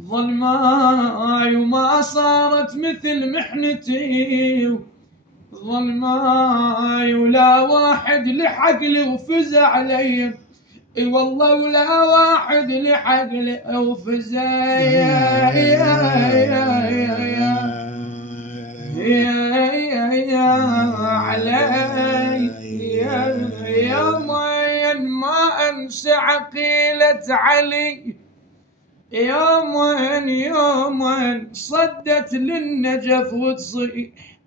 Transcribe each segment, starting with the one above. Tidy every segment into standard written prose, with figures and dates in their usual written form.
ظلماي وما صارت مثل محنتي ظلماي، ولا واحد لحق لي وفزع علي، اي والله ولا واحد لحق لي وفزع علي. يومين ما انسى عقيلة علي، يومين صدت للنجف وتصيح،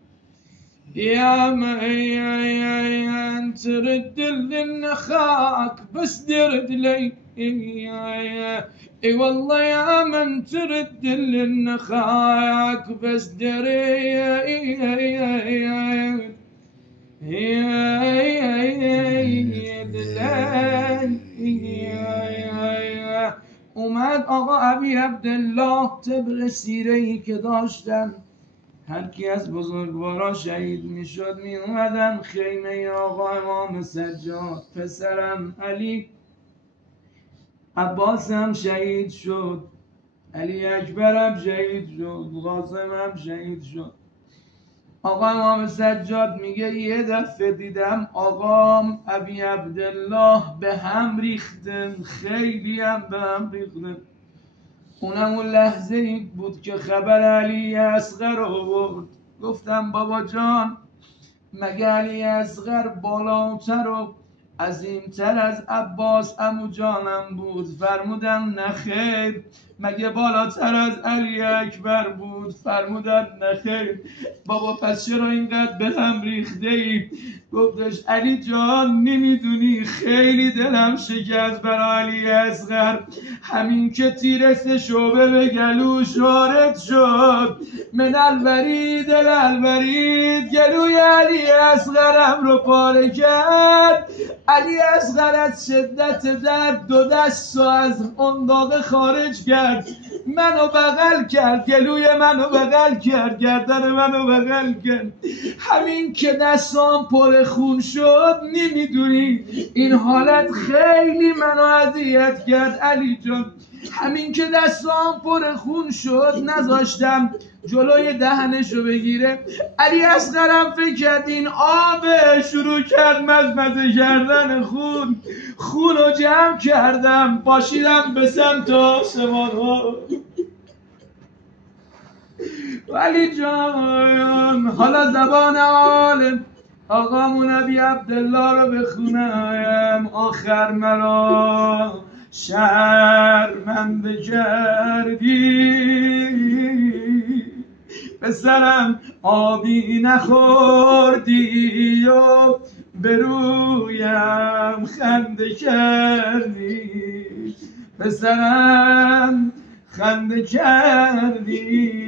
يا من ترد للنخاك بس درد لي، اي والله يا من ترد للنخاك بس درد اومد آقا ابی عبدالله طبق سیره‌ای که داشتن، هر کی از بزرگوارا شهید میشد می اومدن خیمه آقا امام سجاد. پسرم علی عباس هم شهید شد، علی اکبر هم شهید شد، قاسم هم شهید شد. آقا امام سجاد میگه یه دفعه دیدم آقام ابی عبدالله به هم ریختن، خیلی هم به هم ریختن. اونم اون لحظه ای بود که خبر علی اصغر آورد. گفتم بابا جان مگه علی اصغر بالاتر و عظیمتر از عباس عمو جانم بود؟ فرمودن نخیر. مگه بالاتر از علی اکبر بود؟ فرمودن نخیر. بابا پس چرا اینقدر به هم ریخته ای؟ گفتش علی جان نمیدونی خیلی دلم شکست برای علی اصغر، همین که تیر 3 شعبه به گلوش وارد شد، من الورید الورید گلوی علی اصغرم رو پاره کرد. علی اصغر از شدت درد 2 دست از انداغه خارج کرد، منو بغل کرد، گلوی منو بغل کرد، گردن منو بغل کرد. همین که دستام پر خون شد، نمیدونی این حالت خیلی منو اذیت کرد علی جان. همین که دستام پر خون شد نذاشتم جلوی دهنشو بگیره. علی اصغرم فکر کرد این آبه، شروع کرد مزمزه کردن خونو جمع کردم، پاشیدم به سمت آسمان ها. ولی جان حالا زبان عالم آقامون ابی عبدالله رو بخونم. آخر مرا شرمنده کردی، به سرم آبی نخوردی و به رویم خنده کردی، به سرم خنده کردی.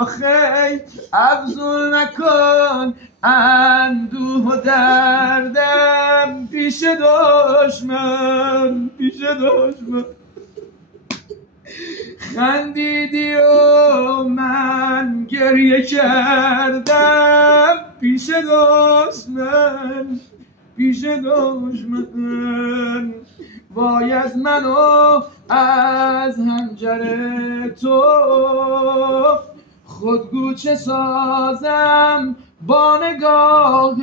آخه افزون نکن اندوه و دردم پیش دشمن، پیش دشمن. خندیدی و من گریه کردم پیش دشمن، پیش دشمن. وای از من و از هنجر تو، خودگو چه سازم با نگاه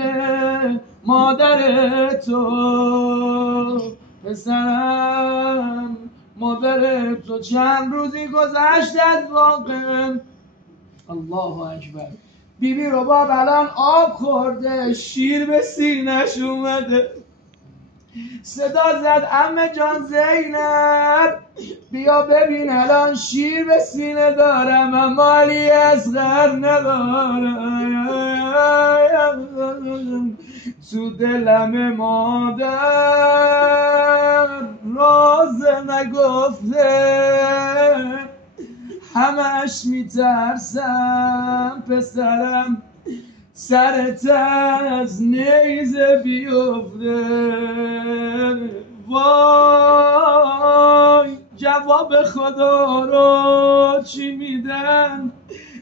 مادر تو. پسرم مادر تو چند روزی گذشت از واقع. الله اکبر. بیبی رباب الان آب خورده، شیر به سینش اومده، صدا زد عمه جان زینب بیا ببین الان شیر به سینه دارم اما علی اصغر ندارم. تو دلم مادر راز نگفته، همش میترسم پسرم سرت از نیزه بیفته. وای جواب خدا رو چی میدن؟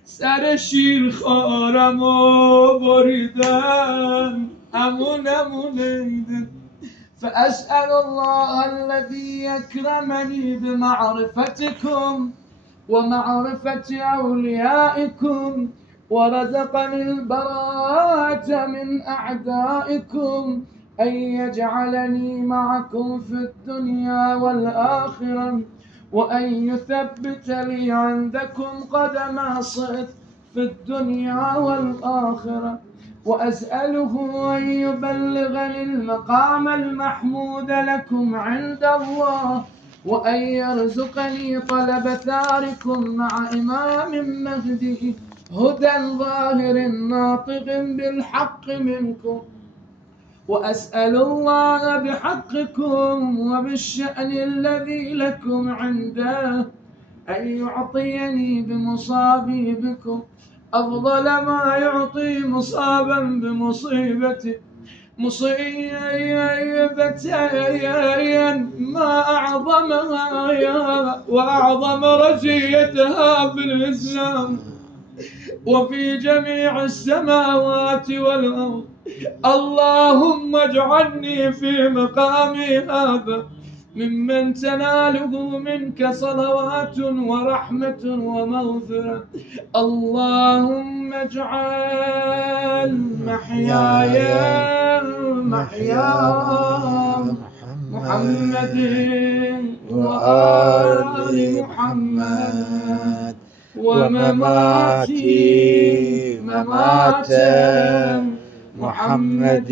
سر شیرخوارم و بریدن، امونه. فأسأل الله الذي أكرمني بمعرفتكم ومعرفة أوليائكم، ورزقني البراءة من أعدائكم، أن يجعلني معكم في الدنيا والآخرة، وأن يثبت لي عندكم قدم صدق في الدنيا والآخرة، وأسأله أن يبلغني المقام المحمود لكم عند الله، وأن يرزقني طلب ثاركم مع إمام مهدي هدى ظاهر ناطق بالحق منكم، وأسأل الله بحقكم وبالشأن الذي لكم عنده أن يعطيني بمصابي بكم أفضل ما يعطي مصابا بمصيبته، ما أعظمها وأعظم رجيتها في الإسلام وفي جميع السماوات والأرض. اللهم اجعلني في مقامي هذا ممن تناله منك صلوات ورحمة ومغفرة. اللهم اجعل محياي محيا محمد وآل محمد، ومماتي ممات محمد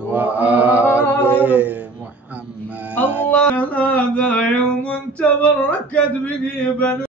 وآل محمد. الله، هذا يوم تبركت به بنو